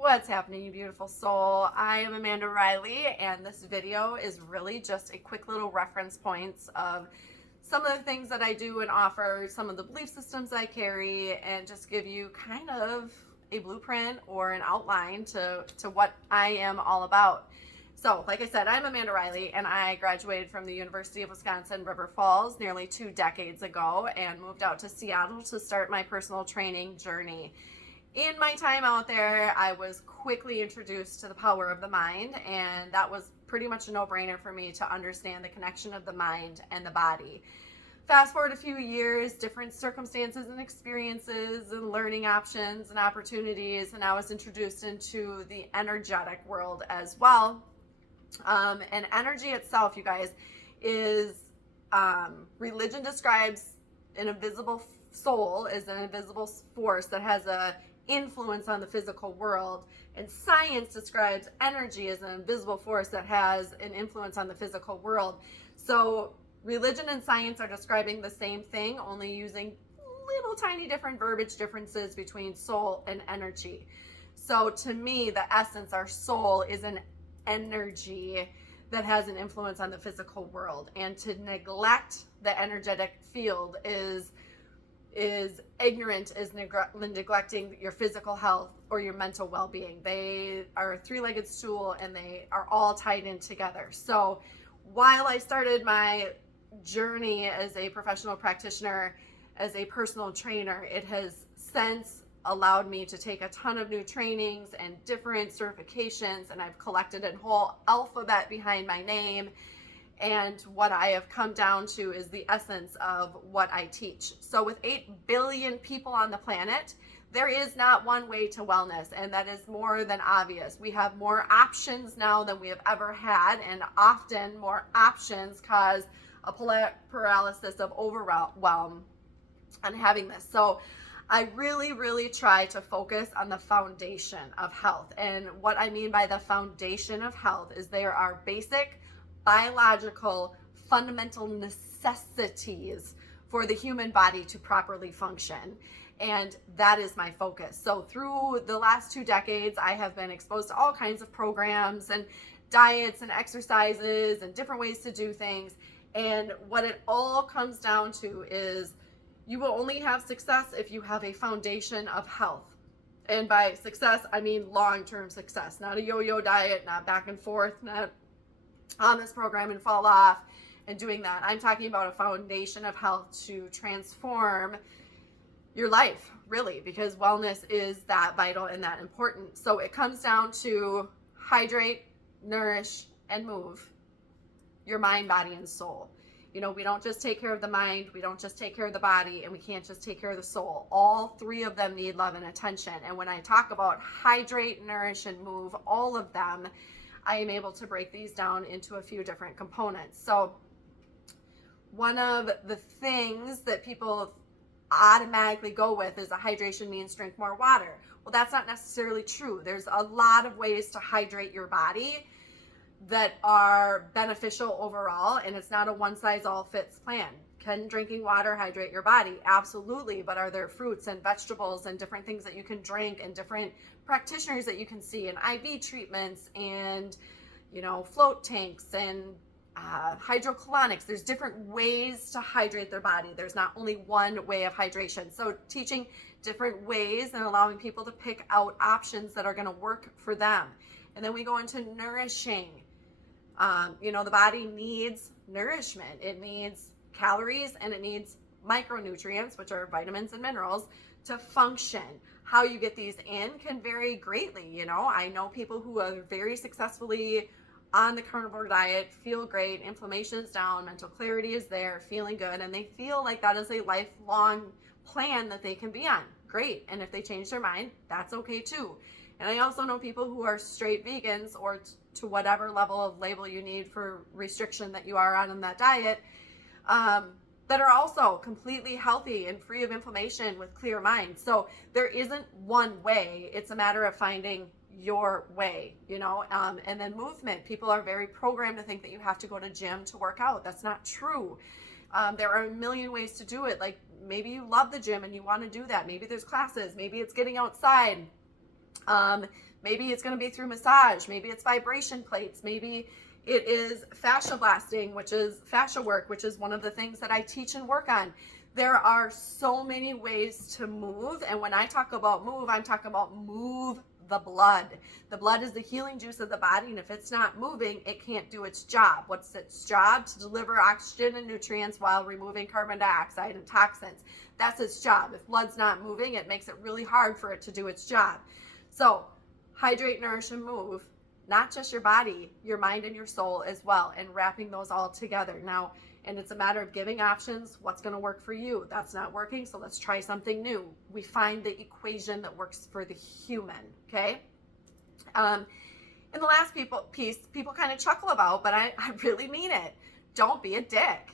What's happening, you beautiful soul? I am Amanda Riley, and this video is really just a quick little reference points of some of the things that I do and offer, some of the belief systems I carry, and just give you kind of a blueprint or an outline to what I am all about. So, like I said, I'm Amanda Riley, and I graduated from the University of Wisconsin River Falls nearly 2 decades ago and moved out to Seattle to start my personal training journey. In my time out there, I was quickly introduced to the power of the mind, and that was pretty much a no-brainer for me to understand the connection of the mind and the body. Fast forward a few years, different circumstances and experiences and learning options and opportunities, and I was introduced into the energetic world as well. And energy itself, you guys, is religion describes an invisible soul as an invisible force that has a influence on the physical world, and science describes energy as an invisible force that has an influence on the physical world. So religion and science are describing the same thing, only using little tiny different verbiage differences between soul and energy. So to me, the essence, our soul, is an energy that has an influence on the physical world, and to neglect the energetic field is ignorant, is neglecting your physical health or your mental well-being. They are a three-legged stool, and they are all tied in together. So while I started my journey as a professional practitioner, as a personal trainer, it has since allowed me to take a ton of new trainings and different certifications, and I've collected a whole alphabet behind my name. And what I have come down to is the essence of what I teach. So with 8 billion people on the planet, there is not one way to wellness, and that is more than obvious. We have more options now than we have ever had, and often more options cause a paralysis of overwhelm on having this. So I really try to focus on the foundation of health. And what I mean by the foundation of health is there are basic biological fundamental necessities for the human body to properly function, and that is my focus. So through the last 2 decades, I have been exposed to all kinds of programs and diets and exercises and different ways to do things, and what it all comes down to is you will only have success if you have a foundation of health. And by success, I mean long-term success, not a yo-yo diet, not back and forth, not on this program and fall off and doing that. I'm talking about a foundation of health to transform your life, really, because wellness is that vital and that important. So it comes down to hydrate, nourish, and move your mind, body, and soul. You know, we don't just take care of the mind, we don't just take care of the body, and we can't just take care of the soul. All three of them need love and attention. And when I talk about hydrate, nourish, and move, all of them, I am able to break these down into a few different components. So one of the things that people automatically go with is a hydration means drink more water. Well, that's not necessarily true. There's a lot of ways to hydrate your body that are beneficial overall, and it's not a one-size-all-fits plan. Can drinking water hydrate your body? Absolutely, but are there fruits and vegetables and different things that you can drink and different practitioners that you can see and IV treatments and, you know, float tanks and hydrocolonics? There's different ways to hydrate their body. There's not only one way of hydration. So teaching different ways and allowing people to pick out options that are going to work for them. And then we go into nourishing. You know, the body needs nourishment. It needs calories and it needs micronutrients, which are vitamins and minerals, to function. How you get these in can vary greatly. You know, I know people who are very successfully on the carnivore diet, feel great, inflammation is down, mental clarity is there, feeling good, and they feel like that is a lifelong plan that they can be on. Great. And if they change their mind, that's okay too. And I also know people who are straight vegans, or to whatever level of label you need for restriction that you are on in that diet, that are also completely healthy and free of inflammation with clear minds. So there isn't one way. It's a matter of finding your way, you know. And then movement. People are very programmed to think that you have to go to gym to work out. That's not true. There are a million ways to do it. Like maybe you love the gym and you want to do that. Maybe there's classes. Maybe it's getting outside. Maybe it's going to be through massage. Maybe it's vibration plates. Maybe it is fascia blasting, which is fascia work, which is one of the things that I teach and work on. There are so many ways to move. And when I talk about move, I'm talking about move the blood. The blood is the healing juice of the body. And if it's not moving, it can't do its job. What's its job? To deliver oxygen and nutrients while removing carbon dioxide and toxins. That's its job. If blood's not moving, it makes it really hard for it to do its job. So hydrate, nourish, and move, not just your body, your mind and your soul as well, and wrapping those all together. Now, and it's a matter of giving options. What's going to work for you? That's not working, so let's try something new. We find the equation that works for the human, okay? And the last piece, people kind of chuckle about, but I really mean it. Don't be a dick,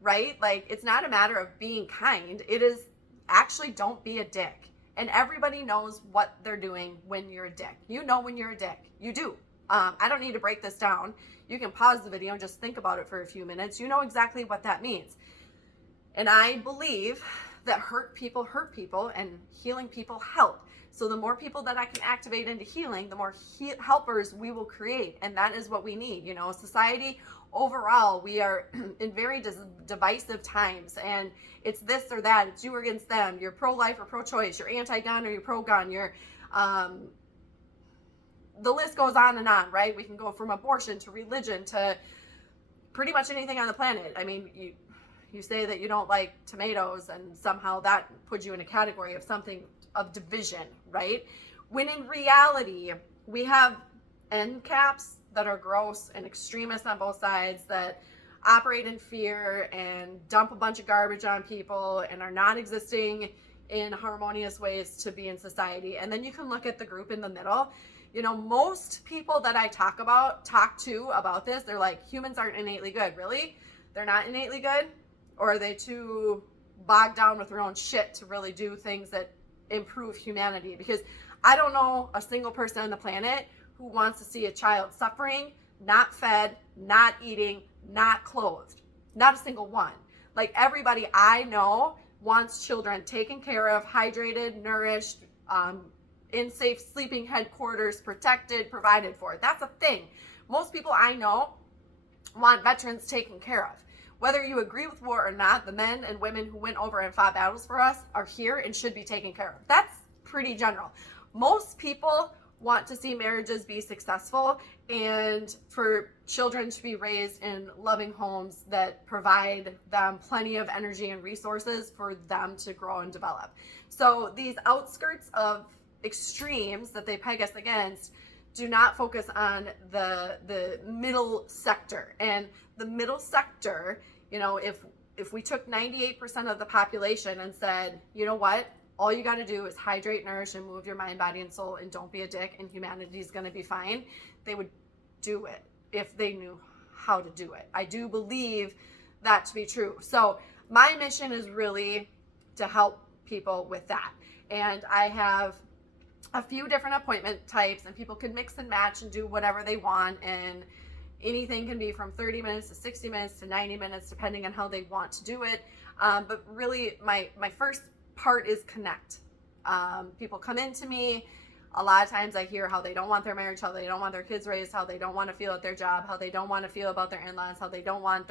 right? Like, it's not a matter of being kind. It is actually, don't be a dick. And everybody knows what they're doing when you're a dick. You know when you're a dick. You do. I don't need to break this down. You can pause the video and just think about it for a few minutes. You know exactly what that means. And I believe that hurt people and healing people help. So the more people that I can activate into healing, the more helpers we will create. And that is what we need. You know, society overall, we are in very divisive times, and it's this or that. It's you against them. You're pro-life or pro-choice. You're anti-gun or you're pro-gun. You're the list goes on and on, right? We can go from abortion to religion to pretty much anything on the planet. I mean, you say that you don't like tomatoes, and somehow that puts you in a category of something of division, right? When in reality, we have end caps that are gross and extremists on both sides that operate in fear and dump a bunch of garbage on people and are not existing in harmonious ways to be in society. And then you can look at the group in the middle. You know, most people that I talk to about this, they're like, humans aren't innately good. Really? They're not innately good? Or are they too bogged down with their own shit to really do things that improve humanity? Because I don't know a single person on the planet who wants to see a child suffering, not fed, not eating, not clothed. Not a single one. Like, everybody I know wants children taken care of, hydrated, nourished, in safe sleeping headquarters, protected, provided for. That's a thing. Most people I know want veterans taken care of. Whether you agree with war or not, the men and women who went over and fought battles for us are here and should be taken care of. That's pretty general. Most people want to see marriages be successful and for children to be raised in loving homes that provide them plenty of energy and resources for them to grow and develop. So these outskirts of extremes that they peg us against do not focus on the middle sector. And the middle sector, you know, if we took 98% of the population and said, you know what, all you got to do is hydrate, nourish, and move your mind, body, and soul, and don't be a dick, and humanity's going to be fine, they would do it if they knew how to do it. I do believe that to be true. So my mission is really to help people with that. And I have a few different appointment types, and people can mix and match and do whatever they want, and anything can be from 30 minutes to 60 minutes to 90 minutes depending on how they want to do it. But really my first part is connect. People come into me. A lot of times I hear how they don't want their marriage, how they don't want their kids raised, how they don't want to feel at their job, how they don't want to feel about their in-laws, how they don't want.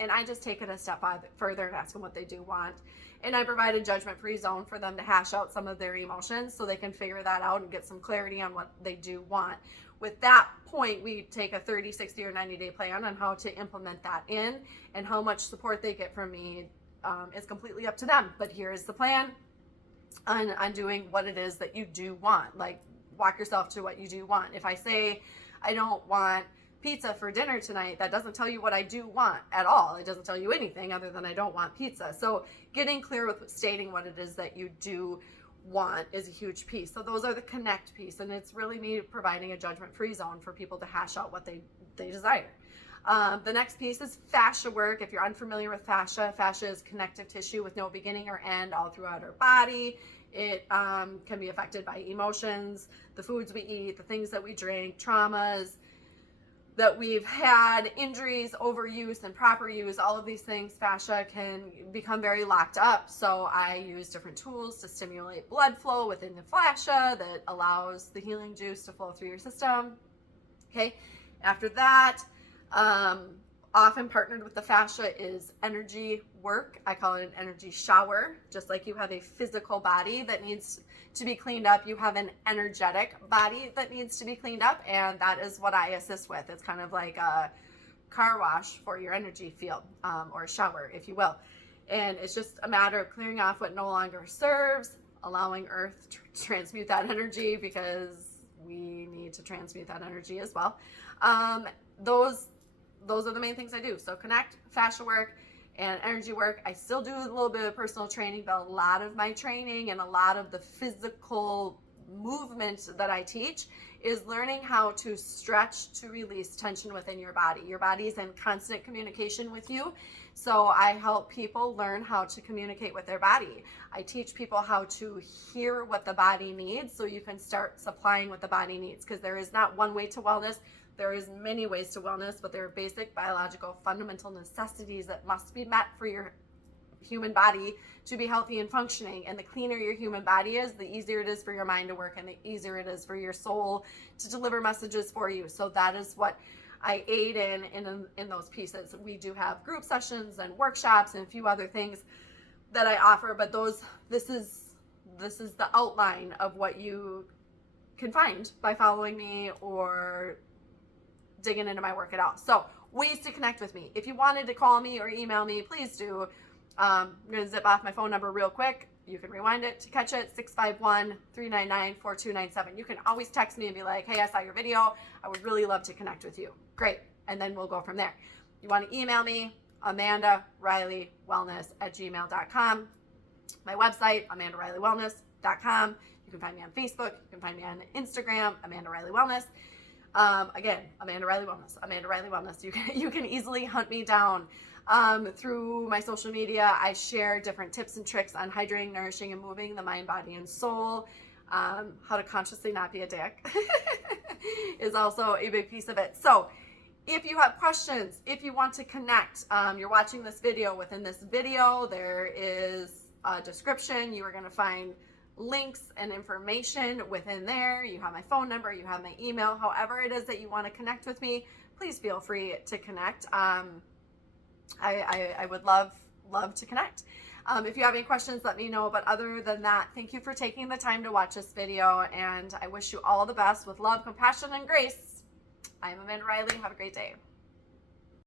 And I just take it a step further and ask them what they do want. And I provide a judgment-free zone for them to hash out some of their emotions so they can figure that out and get some clarity on what they do want. With that point, we take a 30, 60, or 90-day plan on how to implement that in, and how much support they get from me is completely up to them. But here is the plan on doing what it is that you do want. Like, walk yourself to what you do want. If I say I don't want pizza for dinner tonight, that doesn't tell you what I do want at all. It doesn't tell you anything other than I don't want pizza. So getting clear with stating what it is that you do want is a huge piece. So those are the connect piece, and it's really me providing a judgment-free zone for people to hash out what they desire. The next piece is fascia work. If you're unfamiliar with fascia, fascia is connective tissue with no beginning or end all throughout our body. It can be affected by emotions, the foods we eat, the things that we drink, traumas, that we've had injuries, overuse, and proper use, all of these things, fascia can become very locked up. So I use different tools to stimulate blood flow within the fascia that allows the healing juice to flow through your system. Okay, after that, often partnered with the fascia is energy work. I call it an energy shower. Just like you have a physical body that needs to be cleaned up, you have an energetic body that needs to be cleaned up, and that is what I assist with. It's kind of like a car wash for your energy field, or a shower, if you will. And it's just a matter of clearing off what no longer serves, allowing Earth to transmute that energy, because we need to transmute that energy as well. Those are the main things I do. So connect, fascia work, and energy work. I still do a little bit of personal training, but a lot of my training and a lot of the physical movement that I teach is learning how to stretch to release tension within your body. Your body is in constant communication with you. So I help people learn how to communicate with their body. I teach people how to hear what the body needs so you can start supplying what the body needs, because there is not one way to wellness. There is many ways to wellness, but there are basic biological fundamental necessities that must be met for your human body to be healthy and functioning. And the cleaner your human body is, the easier it is for your mind to work, and the easier it is for your soul to deliver messages for you. So that is what I aid in those pieces. We do have group sessions and workshops and a few other things that I offer, but this is the outline of what you can find by following me or digging into my work at all. So ways to connect with me. If you wanted to call me or email me, please do. I'm going to zip off my phone number real quick. You can rewind it to catch it, 651-399-4297. You can always text me and be like, hey, I saw your video. I would really love to connect with you. Great. And then we'll go from there. You want to email me, AmandaRileyWellness@gmail.com. My website, AmandaRileyWellness.com. You can find me on Facebook. You can find me on Instagram, AmandaRileyWellness. Again, Amanda Riley Wellness, Amanda Riley Wellness. You can easily hunt me down through my social media. I share different tips and tricks on hydrating, nourishing, and moving the mind, body, and soul. How to consciously not be a dick is also a big piece of it. So if you have questions, if you want to connect, you're watching this video. Within this video, there is a description. You are going to find links and information within there. You have my phone number, you have my email, however it is that you want to connect with me, please feel free to connect. I would love to connect. If you have any questions, let me know. But other than that, thank you for taking the time to watch this video, and I wish you all the best with love, compassion, and grace. I'm Amanda Riley. Have a great day.